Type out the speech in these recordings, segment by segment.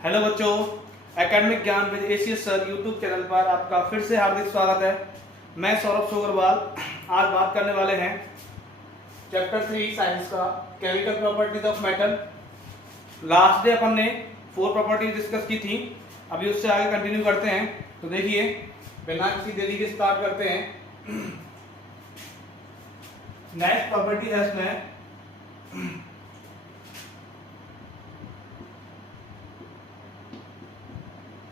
Hello बच्चों, academic ज्ञान with ACS sir YouTube channel पर आपका फिर से हार्दिक स्वागत है। मैं सौरभ सोगरवाल। आज बात करने वाले हैं चैप्टर 3 साइंस का, chemical properties of metal. Last day अपन ने 4 प्रॉपर्टीज डिस्कस की थी, अभी उससे आगे कंटिन्यू करते हैं। तो देखिए, बिना किसी देरी के स्टार्ट करते हैं। नेक्स्ट प्रॉपर्टी है इसमें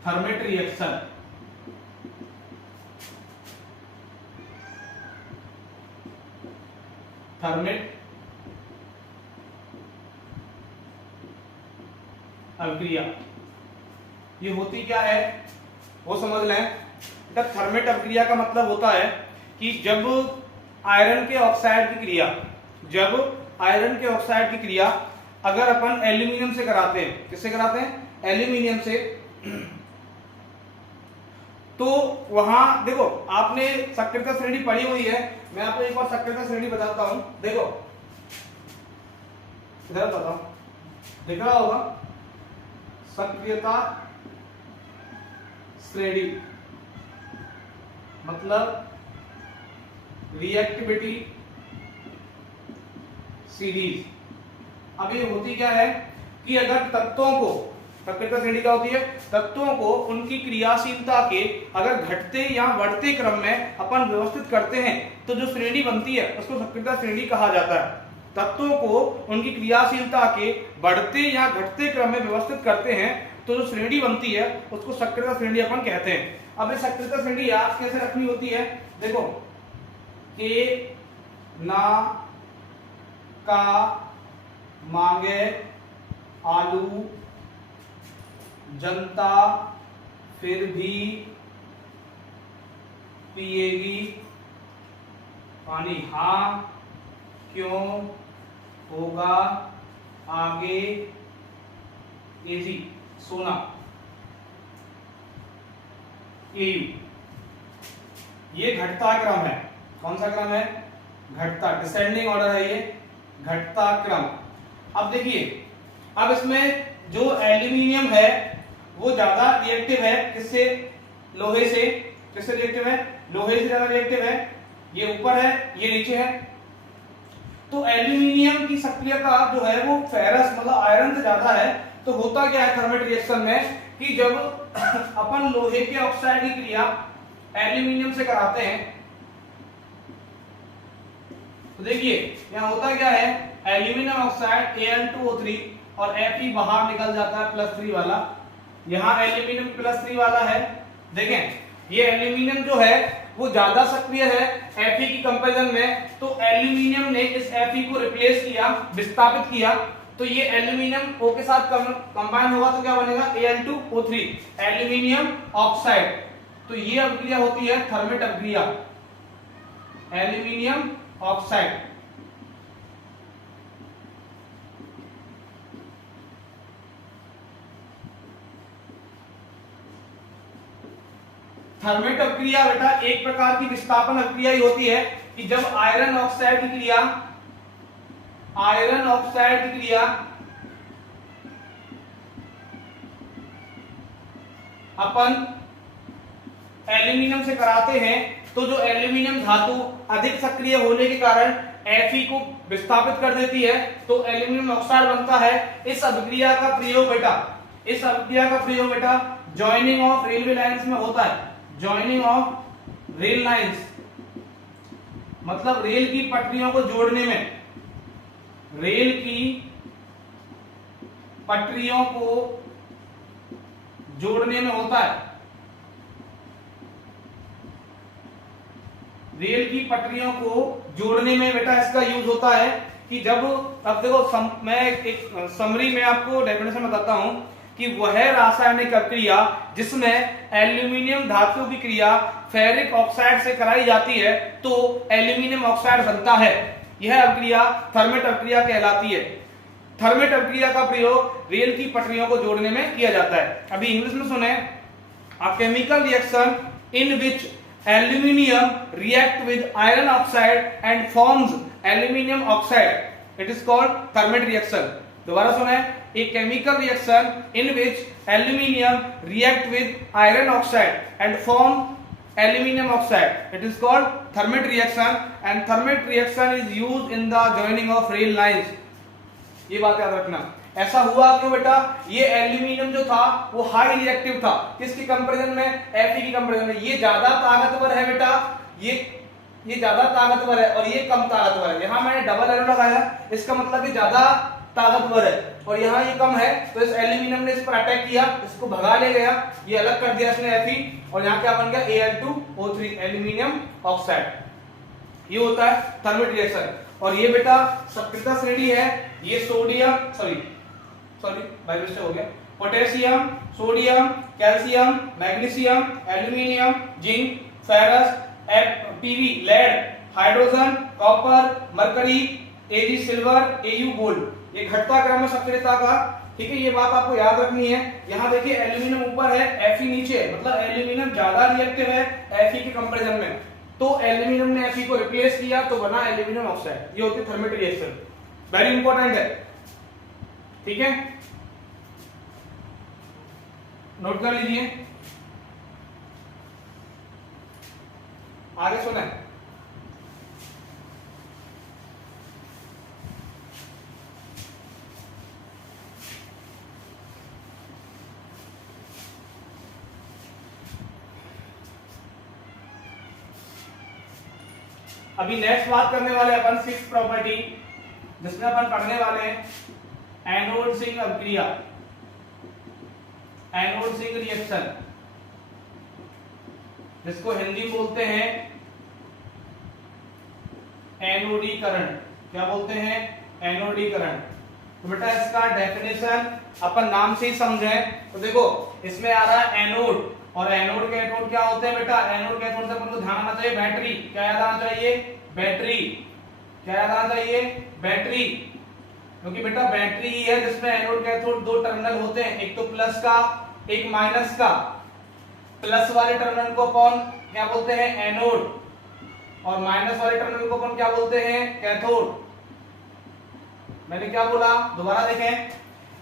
थर्मेट रिएक्शन। थर्मेट अभिक्रिया ये होती क्या है वो समझ लें। थर्मेट अभिक्रिया का मतलब होता है कि जब आयरन के ऑक्साइड की क्रिया अगर अपन एल्यूमिनियम से कराते हैं, किससे कराते हैं? एल्यूमिनियम से। तो वहां देखो, आपने सक्रियता श्रेणी पढ़ी हुई है, मैं आपको एक बार सक्रियता श्रेणी बताता हूं। देखो इधर बताओ, दिख रहा होगा सक्रियता श्रेणी मतलब रिएक्टिविटी सीरीज। अब ये होती क्या है कि अगर तत्वों को, सक्रियता श्रेणी क्या होती है? तत्वों को उनकी क्रियाशीलता के अगर घटते या बढ़ते क्रम में अपन व्यवस्थित करते हैं तो जो श्रेणी बनती है उसको सक्रियता श्रेणी कहा जाता है। तत्वों को उनकी क्रियाशीलता के बढ़ते या घटते क्रम में व्यवस्थित करते हैं तो जो श्रेणी बनती है उसको सक्रियता श्रेणी अपन कहते हैं। अब ये सक्रियता श्रेणी याद कैसे रखनी होती है? देखो, के ना का मांगे आलू, जनता फिर भी पिएगी पानी, हाँ क्यों होगा आगे एजी सोना, एयू। ये घटता क्रम है। कौन सा क्रम है? घटता, डिसेंडिंग ऑर्डर है ये, घटता क्रम। अब देखिए, अब इसमें जो एल्यूमिनियम है वो ज्यादा रिएक्टिव है किससे? लोहे से। किससे रिएक्टिव है? लोहे से ज्यादा रिएक्टिव है। ये ऊपर है, ये नीचे है। तो एल्यूमिनियम की सक्रियता जो है वो फेरस मतलब आयरन से ज्यादा है। तो होता क्या है थर्मेट रिएक्शन में कि जब अपन लोहे के ऑक्साइड की क्रिया एल्यूमिनियम से कराते हैं तो देखिए यहां होता क्या है, एल्यूमिनियम ऑक्साइड Al2O3 और Fe बाहर निकल जाता है +3 वाला। यहां एल्यूमिनियम +3 वाला है। देखें, ये एल्यूमिनियम जो है वो ज्यादा सक्रिय है Fe की कंपैरिजन में। तो एल्यूमिनियम ने इस Fe को रिप्लेस किया, विस्थापित किया। तो ये एल्यूमिनियम O के साथ कंबाइन होगा तो क्या बनेगा? Al2O3, aluminium oxide. तो ये अभिक्रिया होती है थर्मेट अभिक्रिया, एल्यूमिनियम ऑक्साइड। थर्मेट अभिक्रिया बेटा एक प्रकार की विस्थापन अभिक्रिया ही होती है कि जब आयरन ऑक्साइड की क्रिया अपन एल्यूमिनियम से कराते हैं तो जो एल्यूमिनियम धातु अधिक सक्रिय होने के कारण Fe को विस्थापित कर देती है तो एल्यूमिनियम ऑक्साइड बनता है। इस अभिक्रिया का प्रयोग बेटा जॉइनिंग ऑफ रेलवे लाइंस में होता है। जॉइनिंग ऑफ रेल लाइंस मतलब रेल की पटरियों को जोड़ने में, रेल की पटरियों को जोड़ने में होता है। रेल की पटरियों को जोड़ने में बेटा इसका यूज होता है कि जब, अब देखो मैं एक समरी में आपको डेफिनेशन बताता हूं कि वह रासायनिक अभिक्रिया जिसमें एल्यूमिनियम धातु की क्रिया फेरिक ऑक्साइड से कराई जाती है तो एल्यूमिनियम ऑक्साइड बनता है। यह अभिक्रिया थर्मेट अभिक्रिया कहलाती है। थर्मेट अभिक्रिया का प्रयोग रेल की पटरियों को जोड़ने में किया जाता है। अभी इंग्लिश में सुने, a chemical reaction in which aluminium react with iron oxide and forms aluminium oxide, it is called thermate reaction। दोबारा सुना है, a chemical reaction in which aluminium react with iron oxide and form aluminium oxide, it is called Thermit reaction, and Thermit reaction is used in the joining of rail lines. ये बात याद रखना। ऐसा हुआ क्यों बेटा, ये एल्यूमिनियम जो था वो हाई रिएक्टिव था, किसकी कंपैरिजन में, Fe की कंपैरिजन में। ये ज्यादा ताकतवर है बेटा, ये ज्यादा ताकतवर है और ये कम ताकतवर है। यहाँ मैंने डबल एरो लगाया, इसका मतलब ये ज्यादा ताकतवर है और यहाँ ये कम है, तो इस एल्यूमिनियम ने इस पर अटैक किया, इसको भगा ले गया, ये अलग कर दिया इसने Fe, और यहाँ क्या बन गया Al2O3 एल्यूमिनियम ऑक्साइड। ये होता है थर्मल रिएक्शन। और ये बेटा सक्रियता श्रेणी है, ये सोडियम सॉरी बाय मिस्टेक हो गया, potassium, sodium, calcium, magnesium, aluminium, zinc, ferrous, Pb lead, hydrogen, copper, mercury, Ag silver, Au gold, ये घटता क्रम है सक्रियता का। ठीक है, ये बात आपको याद रखनी है। यहाँ देखिए एल्यूमिनियम ऊपर है, Fe नीचे, मतलब एल्यूमिनियम ज्यादा रिएक्टिव है Fe के कंपैरिजन में, तो एल्यूमिनियम ने Fe को रिप्लेस किया तो बना एल्यूमिनियम ऑक्साइड। ये होती है थर्मल रिएक्शन, वेरी इंपॉर्टेंट है। ठीक है, नोट कर लीजिए, आगे सुना है। अभी नेक्स्ट बात करने वाले अपन सिक्स प्रॉपर्टी, जिसमें अपन पढ़ने वाले हैं एनोड सिंक अभिक्रिया, एनोड सिंक रिएक्शन, जिसको हिंदी में बोलते हैं एनोडीकरण। क्या बोलते हैं, एनोडीकरण। तो बेटा इसका डेफिनेशन अपन नाम से ही समझें तो देखो, इसमें आ रहा है एनोड, और एनोड कैथोड क्या होते हैं बेटा, एनोड कैथोड से अपन को ध्यान आना चाहिए बैटरी। क्या याद आना चाहिए, बैटरी। क्या याद आना चाहिए, बैटरी, क्योंकि बेटा बैटरी ही है जिसमें एनोड कैथोड दो टर्मिनल होते हैं, एक तो प्लस का एक माइनस का। प्लस वाले टर्मिनल को अपन क्या बोलते हैं, एनोड, और माइनस वाले टर्मिनल को अपन क्या बोलते हैं, कैथोड। मैंने क्या बोला, दोबारा देखें,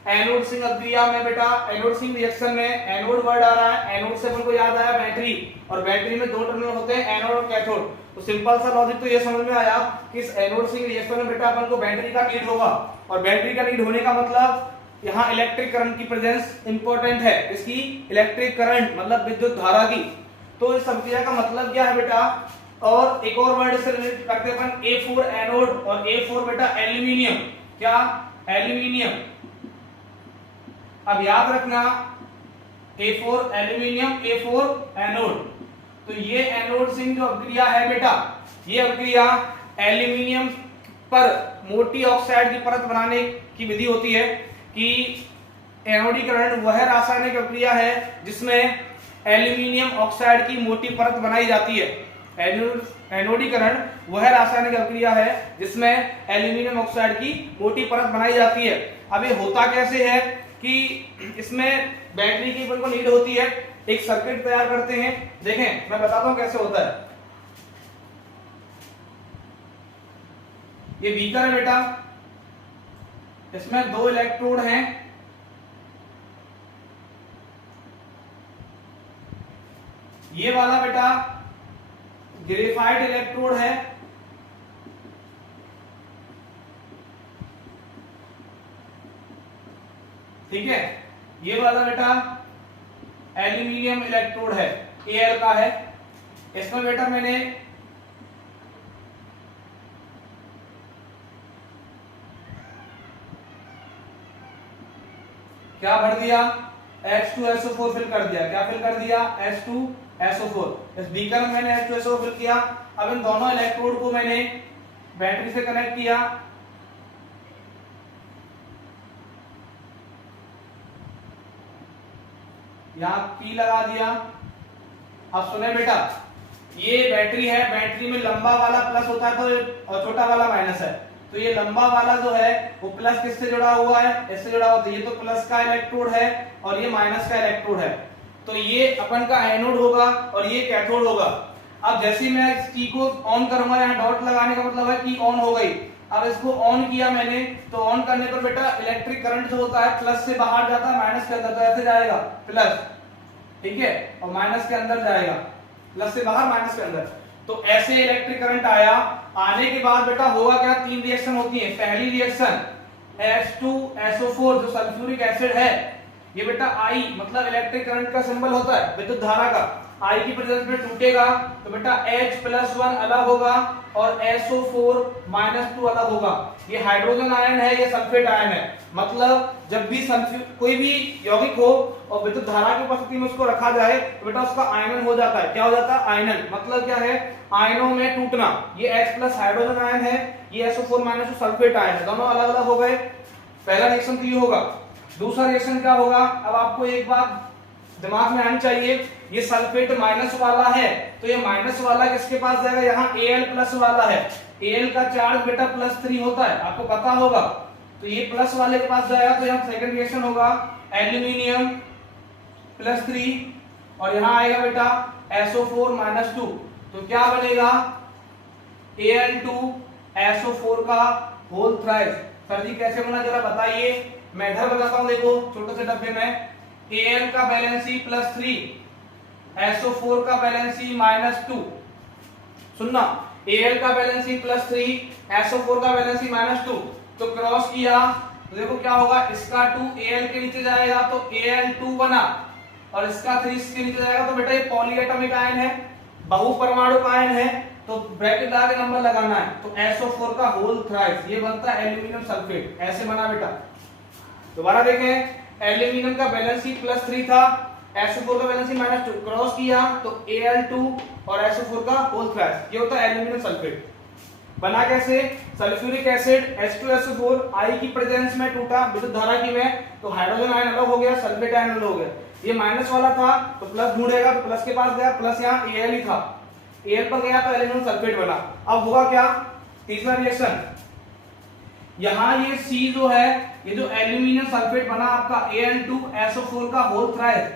एनोड सिंक अभिक्रिया में बेटा, एनोड सिंक रिएक्शन में एनोड वर्ड आ रहा है, एनोड से अपन को याद आया बैटरी, और बैटरी में दो टर्मिनल होते हैं एनोड और कैथोड। तो सिंपल सा लॉजिक तो ये समझ में आया कि इस एनोड सिंक रिएक्शन में बेटा अपन को बैटरी का नीड होगा, और बैटरी का नीड होने का मतलब यहाँ इलेक्ट्रिक करंट की प्रेजेंस इंपॉर्टेंट है। इसकी इलेक्ट्रिक करंट मतलब विद्युत धारा की। तो इस अभिक्रिया का मतलब क्या है बेटा, और एक और वर्ड से रिलेट करते हैं अपन, A4 एनोड और A4 बेटा एल्यूमिनियम। क्या, एल्यूमिनियम। अब याद रखना, A4 एल्यूमिनियम, A4 एनोड। तो ये एनोड सिंक जो अभिक्रिया है बेटा, ये अभिक्रिया एल्यूमिनियम पर मोटी ऑक्साइड की परत बनाने की विधि होती है कि एनोडीकरण वह रासायनिक अभिक्रिया है जिसमें एल्यूमिनियम ऑक्साइड की मोटी परत बनाई जाती है। एनोडीकरण वह रासायनिक अभिक्रिया है जिसमें एल्यूमिनियम ऑक्साइड की मोटी परत बनाई जाती है। अब ये होता कैसे है कि इसमें बैटरी की अपन को नीड होती है, एक सर्किट तैयार करते हैं। देखें मैं बताता हूं कैसे होता है। ये बीकर है बेटा, इसमें दो इलेक्ट्रोड हैं, ये वाला बेटा ग्रेफाइट इलेक्ट्रोड है, ठीक है। ये वाला बेटा एल्यूमिनियम इलेक्ट्रोड है, Al का है। इसमें बेटा मैंने क्या भर दिया, H2SO4 फिल कर दिया। क्या फिल कर दिया, H2SO4। इस बीकर में मैंने H2SO4 फिल किया। अब इन दोनों इलेक्ट्रोड को मैंने बैटरी से कनेक्ट किया, यहां P लगा दिया। अब सुने बेटा, ये बैटरी है, बैटरी में लंबा वाला प्लस होता है तो और छोटा वाला माइनस है। तो ये लंबा वाला जो है वो प्लस किससे जुड़ा हुआ है, इससे जुड़ा हुआ। तो ये तो प्लस का इलेक्ट्रोड है और ये माइनस का इलेक्ट्रोड है। तो ये अपन का एनोड होगा और ये कैथोड होगा। अब जैसे मैं इस की को ऑन करूंगा, यहाँ डॉट लगाने का मतलब है कि ऑन हो गई, अब इसको ऑन किया मैंने, तो ऑन करने पर बेटा इलेक्ट्रिक करंट जो होता है प्लस से बाहर जाता है माइनस के अंदर, तो ऐसे जाएगा प्लस, ठीक है, और माइनस के अंदर जाएगा, प्लस से बाहर माइनस के अंदर। तो ऐसे इलेक्ट्रिक करंट आया, आने के बाद बेटा होगा क्या, तीन रिएक्शन होती है। पहली रिएक्शन H2SO4 जो सल्फ्यूरिक एसिड है, ये बेटा I मतलब इलेक्ट्रिक करंट का सिंबल होता है, विद्युत धारा का, I की प्रेजेंस में टूटेगा तो बेटा H+1 अलग होगा और SO4-2 अलग होगा। ये हाइड्रोजन आयन है, ये सल्फेट आयन है। मतलब जब भी कोई भी यौगिक हो और विद्युत धारा की उपस्थिति में उसको रखा जाए तो बेटा उसका आयनन हो जाता है। क्या हो जाता है, आयनन। मतलब क्या है, आयनों में टूटना। ये H+ हाइड्रोजन आयन है, ये SO4- सल्फेट आयन है, दोनों अलग अलग हो गए। पहला रिएक्शन तो ये होगा। दूसरा रिएक्शन क्या होगा, अब आपको एक बात दिमाग में आनी चाहिए, ये सल्फेट माइनस वाला है, तो ये माइनस वाला किसके पास जाएगा, यहाँ Al+ वाला है। Al का चार्ज बेटा +3 होता है, आपको पता होगा, तो ये प्लस वाले के पास जाएगा, तो यहाँ सेकंड रिएक्शन होगा एल्यूमिनियम +3 और यहाँ आएगा बेटा SO4-2, तो क्या बनेगा, Al2SO4 का होल थ्राइस। सर जी कैसे बना जरा बताइए, मैं इधर बताता हूं, देखो छोटे से डब्बे में Al का वैलेंसी +3, SO4 का वैलेंसी -2। सुनना, Al का वैलेंसी +3, SO4 का वैलेंसी -2, तो क्रॉस किया तो देखो क्या होगा, इसका 2 Al के नीचे जाएगा तो Al2 बना, और इसका 3 इसके नीचे जाएगा, तो बेटा ये पॉलीएटॉमिक आयन है, बहुपरमाणु आयन है, तो ब्रैकेट लगा के नंबर लगाना है। तो SO4 का होल थ्राइस, ये बनता है एल्यूमिनियम सल्फेट, ऐसे बना बेटा। दोबारा देखें, एल्यूमिनियम का वैलेंसी +3 था, SO4 का वैलेंसी -2, क्रॉस किया तो Al2 और SO4 का होल थ्राइस, ये होता है एल्यूमिनियम सल्फेट। बना कैसे, सल्फ्यूरिक एसिड H2SO4 I की प्रेजेंस में टूटा विद्युत धारा की में, तो हाइड्रोजन आयन अलग हो गया, सल्फेट आयन अलग हो गया। ये माइनस वाला था तो प्लस ढूंढेगा, तो प्लस के पास गया, प्लस यहाँ Al ही था, Al पर गया तो एल्यूमिनियम सल्फेट बना। अब होगा क्या, तीसरा रिएक्शन, यहाँ ये C जो है, ये जो एल्यूमिनियम सल्फेट बना आपका Al2SO4 का होल थ्राइस,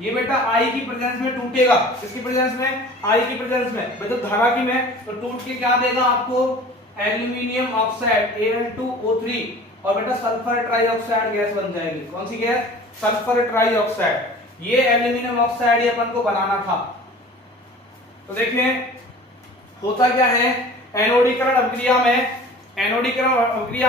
ये बेटा I की प्रेजेंस में टूटेगा, किसकी प्रेजेंस में, I की प्रेजेंस में, विद्युत धारा की में, तो टूट के क्या देगा आपको, एल्यूमिनियम ऑक्साइड Al2O3, और बेटा सल्फर ट्राइऑक्साइड गैस बन जाएगी। कौन सी गैस, सल्फर ट्राइऑक्साइड। ये एल्यूमिनियम ऑक्साइड ये अपन को बनाना था। तो देखें होता क्या है, एनोडीकरण अभिक्रिया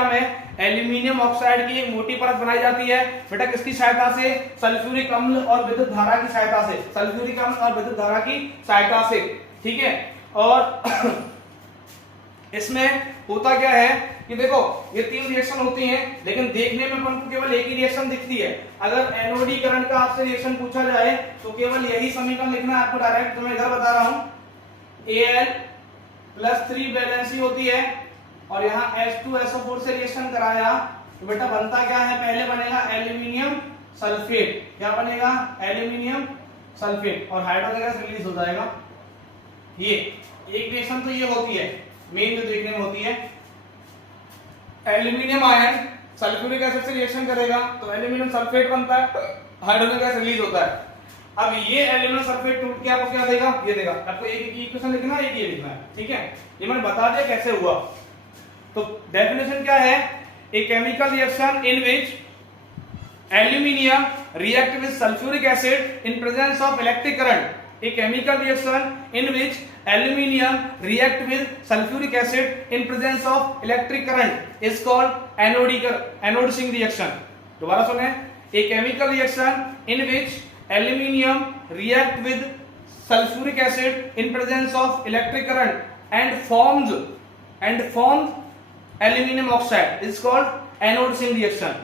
में एल्यूमिनियम ऑक्साइड की एक मोटी परत बनाई जाती है बेटा, किसकी सहायता से, सल्फ्यूरिक अम्ल और विद्युत धारा की सहायता से, सल्फ्यूरिक अम्ल और विद्युत धारा की सहायता से, ठीक है। और इसमें होता क्या है कि देखो ये तीन रिएक्शन होती हैं, लेकिन देखने में अपन को केवल एक ही रिएक्शन दिखती है। अगर एनोडीकरण का आपसे रिएक्शन पूछा जाए तो केवल यही समीकरण लिखना है आपको डायरेक्ट, तो मैं इधर बता रहा हूं, Al+3 वैलेंसी होती है और यहाँ H2SO4 से रिएक्शन कराया तो बेटा बनता क्या है, पहले बनेगा एल्यूमिनियम सल्फेट, क्या बनेगा, एल्यूमिनियम सल्फेट, और हाइड्रोजन गैस रिलीज हो जाएगा। ये एक रिएक्शन तो ये होती है, मेन जो देखने में होती है, एल्यूमिनियम आयन सल्फ्यूरिक एसिड से रिएक्शन करेगा तो एल्यूमिनियम सल्फेट बनता है, हाइड्रोजन गैस रिलीज होता है। अब ये एल्यूमिनियम सल्फेट टूट के आपको क्या देगा, ये देगा। आपको एक इक्वेशन लिखना है, एक ये लिखना है, ठीक है। ये मैंने बता दिया कैसे हुआ। तो डेफिनेशन क्या है, a chemical reaction in which aluminium react with sulphuric acid in presence of electric current, a chemical reaction in which aluminium react with sulfuric acid in presence of electric current is called anodizing reaction। दोबारा सुने, a chemical reaction in which aluminium react with sulfuric acid in presence of electric current and forms aluminium oxide is called anodizing reaction।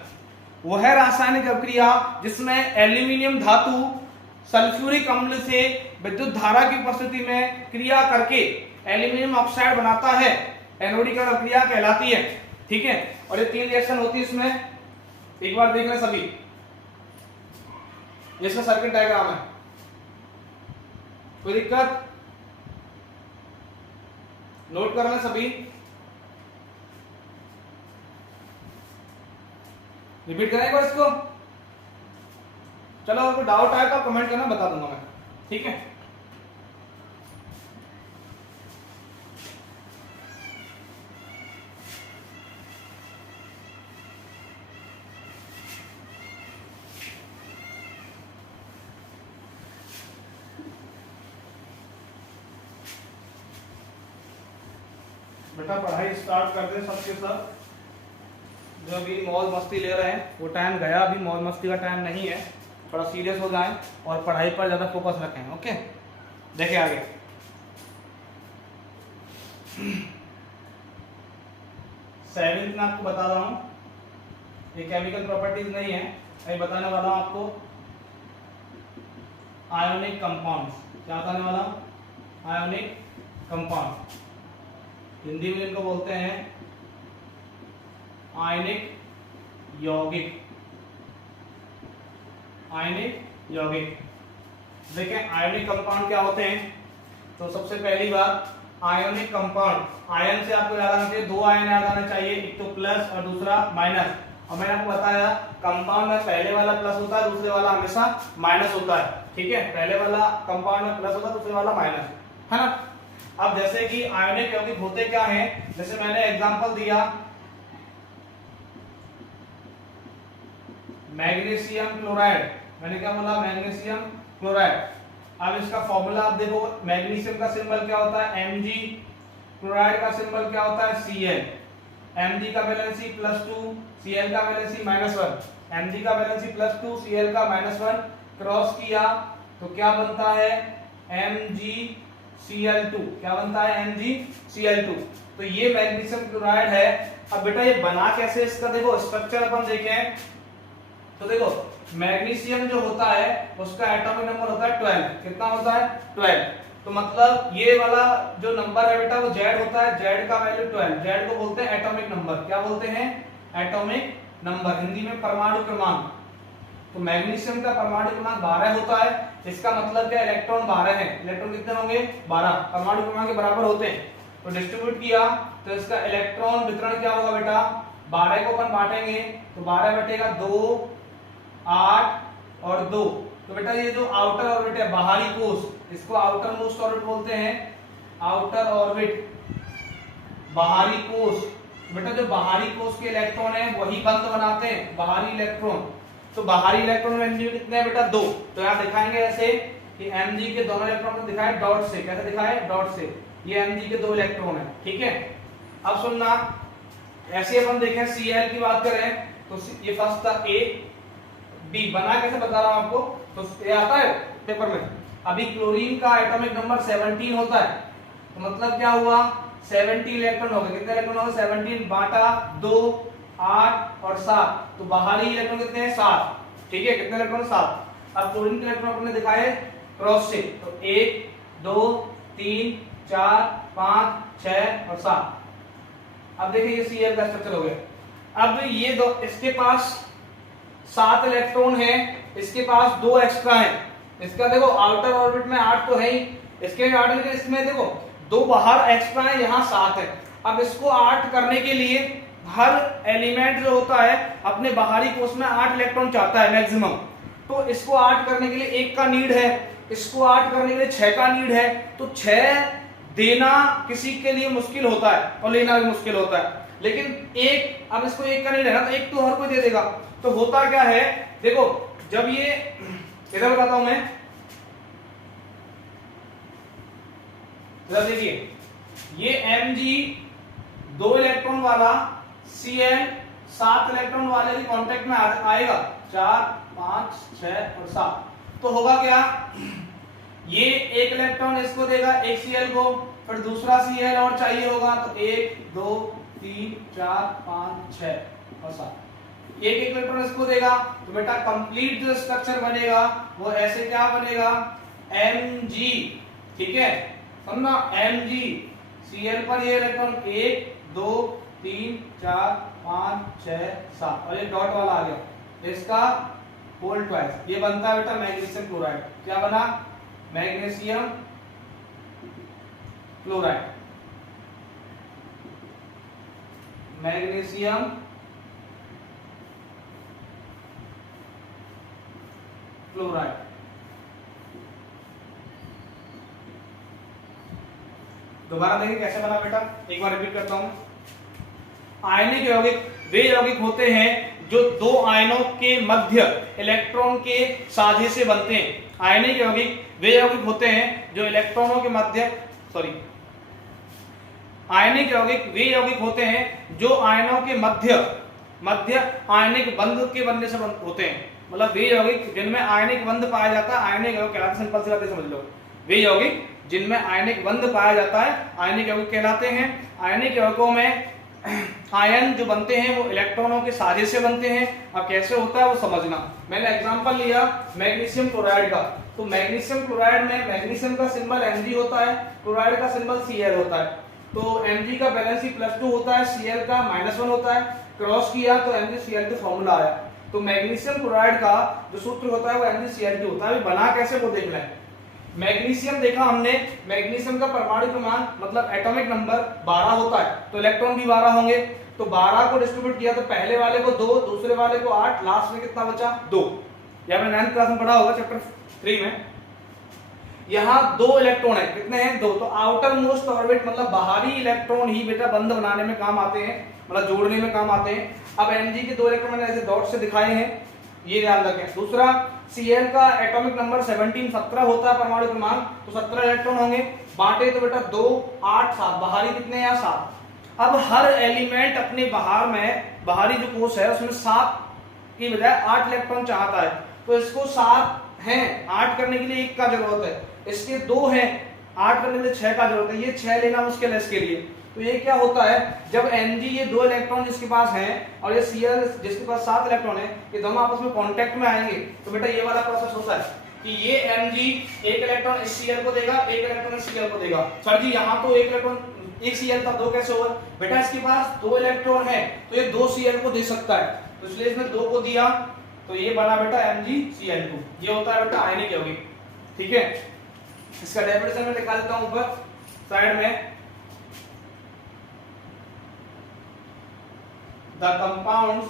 वह रासायनिक अभिक्रिया जिसमें aluminium धातु sulphuric अम्ल से विद्युत धारा की उपस्थिति में क्रिया करके एल्यूमिनियम ऑक्साइड बनाता है, एनोडीकरण अभिक्रिया कहलाती है, ठीक है। और ये तीन रिएक्शन होती है इसमें, एक बार देख लें सभी, इसका सर्किट डायग्राम है, कोई दिक्कत, नोट कर लें सभी, रिपीट करें एक बार इसको। चलो अगर डाउट आए तो कमेंट करना, बता दूंगा मैं, ठीक है। बेटा पढ़ाई स्टार्ट करते हैं सबके सब। जो अभी मौज मस्ती ले रहे हैं वो टाइम गया, अभी मौज मस्ती का टाइम नहीं है। थोड़ा सीरियस हो जाएं और पढ़ाई पर ज़्यादा फोकस रखें। ओके, देखिए आगे। सेवेंथ में आपको बता रहा हूँ, ये केमिकल प्रॉपर्टीज नहीं है, मैं बताने वाला हूँ आपको आयोनिक कंपाउंड्स। क्या बताने वाला हूँ? आयोनिक कंपाउंड, हिंदी में इनको बोलते हैं आयनिक यौगिक। आयनिक यौगिक। देखें आयोनिक कंपाउंड क्या होते हैं। तो सबसे पहली बात, आयोनिक कंपाउंड, आयन से आपको याद आना चाहिए, दो आयन याद आना चाहिए, एक तो प्लस और दूसरा माइनस। और मैंने आपको बताया कंपाउंड में पहले वाला प्लस होता है, दूसरे वाला हमेशा माइनस होता है। ठीक है, पहले वाला कंपाउंड में प्लस होता है, दूसरे वाला माइनस, है ना। अब जैसे कि आयोनिक यौगिक होते क्या हैं, जैसे मैंने एग्जांपल दिया मैग्नीशियम क्लोराइड, मैंने क्या बोला? Magnesium chloride. अब इसका फॉर्मूला आप देखो, मैग्नीशियम का सिंबल क्या होता है? Mg, क्लोराइड का सिंबल क्या होता है? Cl। Mg का वैलेंसी +2, Cl का वैलेंसी -1। Mg का वैलेंसी +2, Cl का -1, क्रॉस किया तो क्या बनता है? MgCl2। क्या बनता है? MgCl2। तो ये मैग्नीशियम क्लोराइड है। अब बेटा ये बना कैसे, इसका देखो स्ट्रक्चर अपन देखें तो देखो मैग्नीशियम जो होता है उसका एटॉमिक नंबर होता है 12। कितना होता है? 12। तो मतलब ये वाला जो नंबर है बेटा वो Z होता है, Z का वैल्यू 12। Z को बोलते हैं एटॉमिक नंबर। क्या बोलते हैं? एटॉमिक नंबर, हिंदी में परमाणु क्रमांक। तो मैग्नीशियम का परमाणु क्रमांक 12 होता है। इसका मतलब क्या? इलेक्ट्रॉन 12 है। इलेक्ट्रॉन कितने होंगे? 12। परमाणु क्रमांक के बराबर होते हैं। तो डिस्ट्रीब्यूट किया तो इसका इलेक्ट्रॉन वितरण क्या होगा बेटा? 12 को अपन बांटेंगे तो 12 बटेगा 2, 8 और 2। तो बेटा ये जो आउटर ऑर्बिट है, बाहरी कोश, इसको आउटर मोस्ट ऑर्बिट बोलते हैं। आउटर ऑर्बिट, बाहरी कोश। बेटा जो बाहरी कोश के इलेक्ट्रॉन है वही बंध बनाते हैं बाहरी इलेक्ट्रॉन। तो बाहरी इलेक्ट्रॉन Mg कितने हैं बेटा? 2। तो यहाँ दिखाएंगे ऐसे कि Mg के दोनों इलेक्ट्रॉन को दिखाए डॉट से। कैसे दिखाए? डॉट से। ये Mg के 2 इलेक्ट्रॉन है। ठीक है, अब सुनना, ऐसे अपन देखें Cl की बात करें तो ये फर्स्ट था A, B। बना कैसे बता रहा हूं आपको, तो ये आता है पेपर में। अभी क्लोरीन का एटॉमिक नंबर 17 होता है। तो मतलब क्या हुआ? 70 इलेक्ट्रॉन हो गए। कितने इलेक्ट्रॉन हो गए? 17 बांटा 2, 8 और 7। तो बाहरी इलेक्ट्रॉन कितने हैं? 7। ठीक है, कितने इलेक्ट्रॉन? 7। अब क्लोरीन के इलेक्ट्रॉन अपने दिखाए क्रॉस से, तो 1, 2, 3, 4, 5, 6 और 7। अब देखिए ये Cl का स्ट्रक्चर हो गया। अब ये दो, इसके पास 7 इलेक्ट्रॉन है, इसके पास 2 एक्स्ट्रा है। इसका देखो आउटर ऑर्बिट में 8 तो है ही, इसके 8, लेकिन इसमें देखो 2 बाहर एक्स्ट्रा है, यहाँ 7 है। अब इसको 8 करने के लिए हर एलिमेंट जो होता है अपने बाहरी कोश में 8 इलेक्ट्रॉन चाहता है मैक्सिमम। तो इसको 8 करने के लिए 1 का नीड है, इसको 8 करने के लिए 6 का नीड है। तो 6 देना किसी के लिए मुश्किल होता है और लेना भी मुश्किल होता है, लेकिन 1, अब इसको 1 का नीड है ना, तो 1 तो हर कोई दे देगा। तो होता क्या है, देखो जब ये इधर बताता हूं मैं, देखिए ये Mg 2 इलेक्ट्रॉन वाला, Cl 7 इलेक्ट्रॉन वाले भी कांटेक्ट में आएगा, 4, 5, 6 और 7। तो होगा क्या, ये 1 इलेक्ट्रॉन इसको देगा, एक Cl को, फिर दूसरा Cl और चाहिए होगा, तो 1, 2, 3, 4, 5, 6 और 7। एक इलेक्ट्रॉन इसको देगा। तो बेटा कंप्लीट जो स्ट्रक्चर बनेगा वो ऐसे क्या बनेगा? Mg। ठीक है, समझना, Mg। Cl पर ये इलेक्ट्रॉन 1, 2, 3, 4, 5, 6, 7 और ये डॉट वाला आ गया, इसका होल ट्वाइस। ये बनता है बेटा मैग्नीशियम क्लोराइड। क्या बना? Magnesium chloride. Magnesium chloride. दोबारा देखिए कैसे बना बेटा, एक बार रिपीट करता हूं। आयनिक यौगिक वे यौगिक होते हैं जो 2 आयनों के मध्य इलेक्ट्रॉन के साझे से बनते हैं। आयनिक यौगिक वे यौगिक होते हैं जो इलेक्ट्रॉनों के मध्य आयनिक यौगिक वे यौगिक होते हैं जो आयनों के मध्य आयनिक बंध के बनने से होते हैं, मतलब वे यौगिक जिनमें आयनिक बंध पाया जाता है आयनिक यौगिक कहलाते हैं। सिंपल सी बात समझ लो, वे यौगिक जिनमें आयनिक बंध पाया जाता है आयनिक यौगिक कहलाते हैं। आयनिक यौगिकों में आयन जो बनते हैं वो इलेक्ट्रॉनों के साझे से बनते हैं। अब कैसे होता है वो समझना। मैंने एग्जांपल लिया मैग्नीशियम क्लोराइड का, तो मैग्नीशियम क्लोराइड में मैग्नीशियम का सिंबल Mg होता है, क्लोराइड का सिंबल Cl होता है। तो Mg का वैलेंसी +2 होता है, Cl का -1 होता है। क्रॉस किया तो MgCl2 फॉर्मूला आया। तो मैग्नीशियम क्लोराइड का जो सूत्र होता है वो MgCl2 होता है। बना कैसे वो देखना है। मैग्नीशियम देखा हमने, मैग्नीशियम का परमाणु क्रमांक मतलब एटॉमिक नंबर 12 होता है, तो इलेक्ट्रॉन भी 12 होंगे। तो 12 को डिस्ट्रीब्यूट किया तो पहले वाले को 2, दूसरे वाले को 8, लास्ट में कितना बचा 2। या आपने 9th क्लास में पढ़ा होगा चैप्टर 3 में। यहाँ 2 इलेक्ट्रॉन है, कितने हैं 2। तो आउटर मोस्ट ऑर्बिट मतलब बाहरी इलेक्ट्रॉन ही बेटा बंध बनाने में काम आते हैं, मतलब जोड़ने में काम आते हैं। अब Mg के 2 इलेक्ट्रॉन मैंने ऐसे डॉट से दिखाए हैं, ये ध्यान रखें। दूसरा Cl का एटॉमिक नंबर 17 होता है परमाणु क्रमांक, तो 17 इलेक्ट्रॉन होंगे। बांटे तो बेटा 2, 8, 7, बाहरी कितने हैं 7। अब हर एलिमेंट अपने बाहर में बाहरी जो कोश है उसमें 7 की बजाय 8 इलेक्ट्रॉन चाहता है, तो इसको 7 हैं, 8 करने के लिए 1 का जरूरत है। इसके 2 हैं, 8 करने के लिए 6 का जरूरत है। ये 6 लेना मुश्किल है इसके लिए। तो ये क्या होता है, जब Mg ये 2 इलेक्ट्रॉन जिसके पास हैं और ये Cl जिसके पास 7 इलेक्ट्रॉन है, ये दोनों आपस में कांटेक्ट में आएंगे, तो बेटा ये वाला प्रोसेस होता है कि ये Mg 1 इलेक्ट्रॉन इस Cl को देगा, 1 इलेक्ट्रॉन इस Cl को देगा। सर जी यहाँ तो 1 इलेक्ट्रॉन 1 Cl था, 2 कैसे हुआ? बेटा इसके पास 2 इलेक्ट्रॉन है तो ये 2 Cl को दे सकता है, तो इसलिए इसने 2 को दिया, तो ये बना बेटा MgCl2। ये होता है बेटा आयनिक यौगिक। ठीक है, इसका डेफिनेशन में लिखा देता हूं ऊपर साइड में। The compounds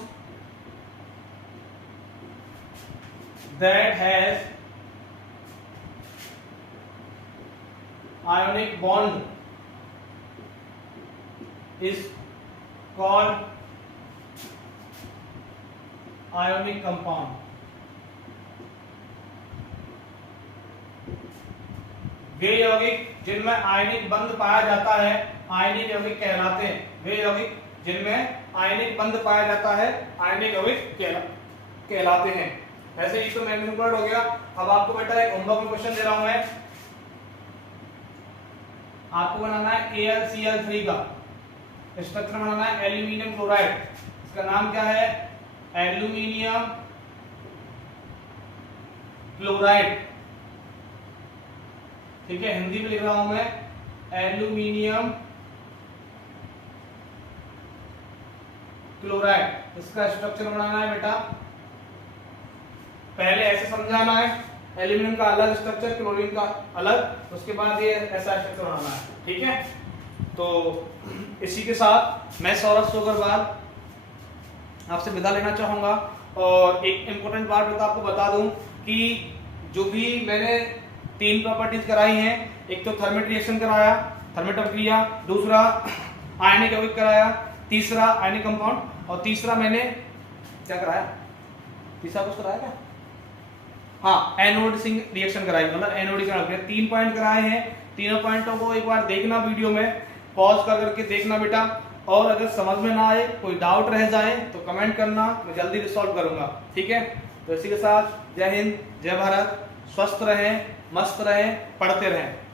that has ionic bond is called ionic compound. वे यौगिक जिनमें आयनिक बंध पाया जाता है आयनिक यौगिक कहलाते हैं। वे यौगिक जिनमें आयनिक बंध पाया जाता है आयनिक यौगिक कहलाते हैं। ऐसे ही तो मैग्नीशियम क्लोराइड हो गया। अब आपको बेटा एक होमवर्क में क्वेश्चन दे रहा हूं मैं, आपको बनाना है AlCl3 का स्ट्रक्चर बनाना है एल्यूमिनियम क्लोराइड। इसका नाम क्या है? Aluminium chloride. ठीक है, हिंदी में लिख रहा हूं मैं, एल्यूमिनियम क्लोराइड। इसका स्ट्रक्चर बनाना है बेटा, पहले ऐसे समझाना है, एल्यूमिनियम का अलग स्ट्रक्चर, क्लोरीन का अलग, उसके बाद ये ऐसा स्ट्रक्चर बनाना है। ठीक है, तो इसी के साथ मैं सौरभ सोगरवाल आपसे विदा लेना चाहूंगा। और एक इंपॉर्टेंट बात बेटा आपको बता दूं कि जो भी मैंने 3 प्रॉपर्टीज कराई हैं, एक तो थर्मेट रिएक्शन कराया, थर्मेट अभिक्रिया, दूसरा आयनिक यौगिक कराया, तीसरा आयनिक कंपाउंड, और तीसरा मैंने क्या कराया, तीसरा कुछ कराया क्या? हाँ, एनोडिंग रिएक्शन कराई, मतलब एनोडीकरण। 3 पॉइंट कराए हैं। तीनों पॉइंटों को एक बार देखना, वीडियो में पॉज कर करके देखना बेटा। और अगर समझ में ना आए, कोई डाउट रह जाए तो कमेंट करना, मैं जल्दी रिसॉल्व करूंगा। ठीक है, तो इसी के साथ जय हिंद, जय भारत, स्वस्थ रहें, मस्त रहें, पढ़ते रहें।